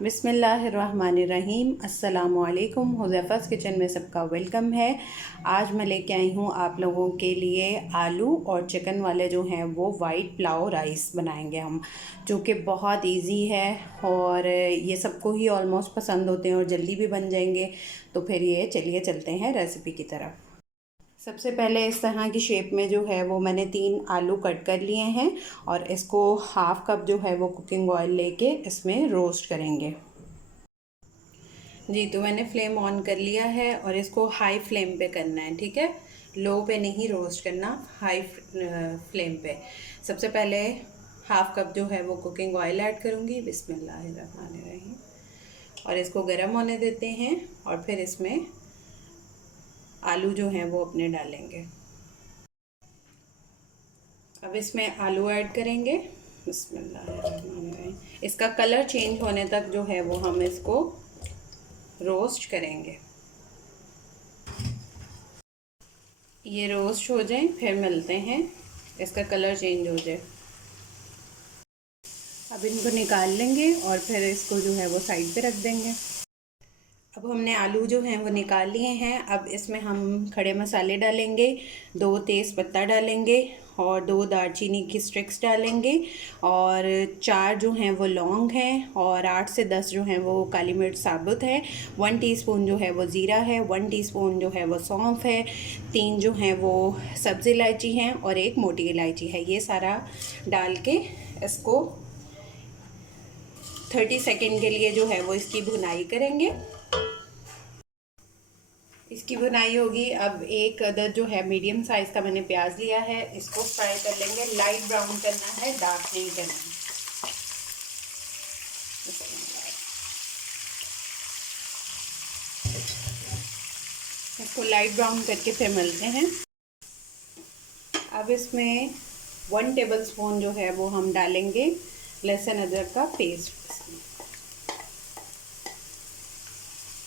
बिस्मिल्लाहिर्रहमानिर्रहीम। अस्सलामुअलैकुम। हुज़ैफ़ा's किचन में सबका वेलकम है। आज मैं लेके आई हूँ आप लोगों के लिए आलू और चिकन वाले जो हैं वो वाइट पुलाव राइस बनाएंगे हम, जो कि बहुत इजी है और ये सबको ही ऑलमोस्ट पसंद होते हैं और जल्दी भी बन जाएंगे। तो फिर ये चलिए चलते हैं रेसिपी की तरफ। सबसे पहले इस तरह की शेप में जो है वो मैंने 3 आलू कट कर लिए हैं और इसको हाफ़ कप जो है वो कुकिंग ऑयल लेके इसमें रोस्ट करेंगे। जी, तो मैंने फ्लेम ऑन कर लिया है और इसको हाई फ्लेम पे करना है, ठीक है। लो पे नहीं रोस्ट करना, हाई फ्लेम पे। सबसे पहले हाफ़ कप जो है वो कुकिंग ऑयल ऐड करूँगी। बिस्मिल्लाहिर्रहमानिर्रहीम। और इसको गर्म होने देते हैं और फिर इसमें आलू जो हैं वो अपने डालेंगे। अब इसमें आलू ऐड करेंगे। बिस्मिल्लाहिर्रहमानिर्रहीम। इसका कलर चेंज होने तक जो है वो हम इसको रोस्ट करेंगे। ये रोस्ट हो जाए फिर मिलते हैं, इसका कलर चेंज हो जाए। अब इनको निकाल लेंगे और फिर इसको जो है वो साइड पे रख देंगे। अब हमने आलू जो हैं वो निकाल लिए हैं। अब इसमें हम खड़े मसाले डालेंगे, 2 तेज़ पत्ता डालेंगे और 2 दालचीनी की स्टिक्स डालेंगे और 4 जो हैं वो लौंग हैं और 8 से 10 जो हैं वो काली मिर्च साबुत है। 1 टीस्पून जो है वो ज़ीरा है, 1 टीस्पून जो है वो सौंफ है, 3 जो हैं वो सब्ज़ इलायची हैं और 1 मोटी इलायची है। ये सारा डाल के इसको 30 सेकेंड के लिए जो है वो इसकी भुनाई करेंगे। इसकी बुनाई होगी। अब एक अदद जो है मीडियम साइज़ का मैंने प्याज लिया है, इसको फ्राई कर लेंगे। लाइट ब्राउन करना है, डार्क नहीं करना है। इसको लाइट ब्राउन करके फिर मिलते हैं। अब इसमें 1 टेबलस्पून जो है वो हम डालेंगे लहसुन अदरक का पेस्ट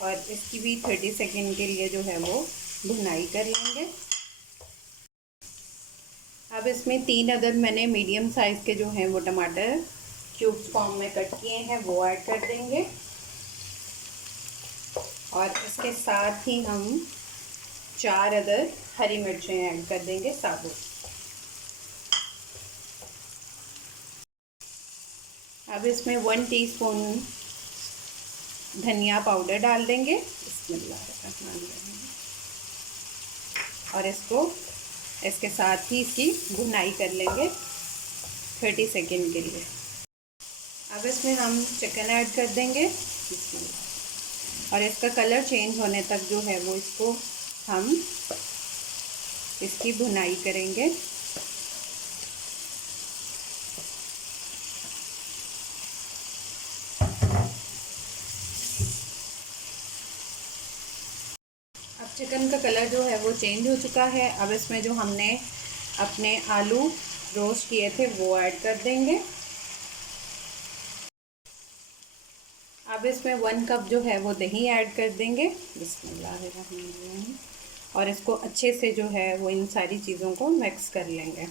और इसकी भी 30 सेकेंड के लिए जो है वो भुनाई कर लेंगे। अब इसमें 3 अदद मैंने मीडियम साइज़ के जो हैं वो टमाटर क्यूब्स फॉर्म में कट किए हैं वो ऐड कर देंगे और इसके साथ ही हम 4 अदद हरी मिर्चें ऐड कर देंगे साबुत। अब इसमें 1 टीस्पून धनिया पाउडर डाल देंगे। और इसको इसके साथ ही इसकी भुनाई कर लेंगे 30 सेकेंड के लिए। अब इसमें हम चिकन ऐड कर देंगे और इसका कलर चेंज होने तक जो है वो इसको हम इसकी भुनाई करेंगे। अब चिकन का कलर जो है वो चेंज हो चुका है। अब इसमें जो हमने अपने आलू रोस्ट किए थे वो ऐड कर देंगे। अब इसमें 1 कप जो है वो दही ऐड कर देंगे। बिस्मिल्लाहिर्रहमानिर्रहीम। और इसको अच्छे से जो है वो इन सारी चीज़ों को मिक्स कर लेंगे।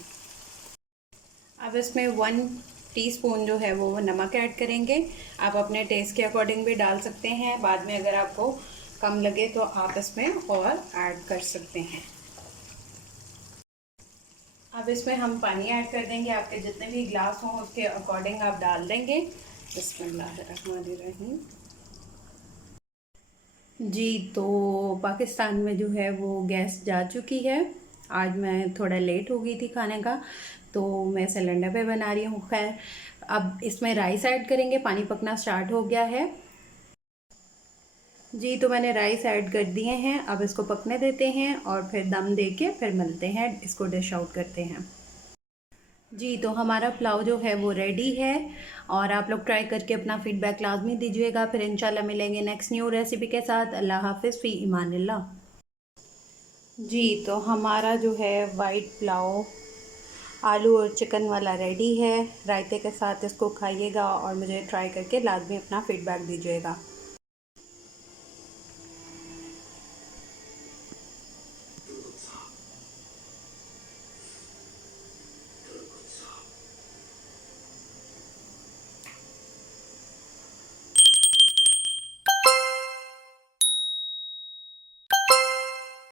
अब इसमें 1 टीस्पून जो है वो नमक ऐड करेंगे। आप अपने टेस्ट के अकॉर्डिंग भी डाल सकते हैं, बाद में अगर आपको कम लगे तो आप इसमें और ऐड कर सकते हैं। अब इसमें हम पानी ऐड कर देंगे, आपके जितने भी ग्लास हों उसके अकॉर्डिंग आप डाल देंगे। बिस्मिल्लाहिर्रहमानिर्रहीम। जी, तो पाकिस्तान में जो है वो गैस जा चुकी है। आज मैं थोड़ा लेट हो गई थी खाने का, तो मैं सिलेंडर पे बना रही हूँ। खैर, अब इसमें राइस ऐड करेंगे। पानी पकना स्टार्ट हो गया है। जी, तो मैंने राइस ऐड कर दिए हैं। अब इसको पकने देते हैं और फिर दम दे के फिर मिलते हैं, इसको डिश आउट करते हैं। जी, तो हमारा पुलाव जो है वो रेडी है और आप लोग ट्राई करके अपना फ़ीडबैक लाज़मी दीजिएगा। फिर इंशाल्लाह मिलेंगे नेक्स्ट न्यू रेसिपी के साथ। अल्लाह हाफ़िज़, फ़ी इमानिल्लाह। जी, तो हमारा जो है वाइट पुलाव आलू और चिकन वाला रेडी है। रायते के साथ इसको खाइएगा और मुझे ट्राई करके लाज़मी अपना फ़ीडबैक दीजिएगा।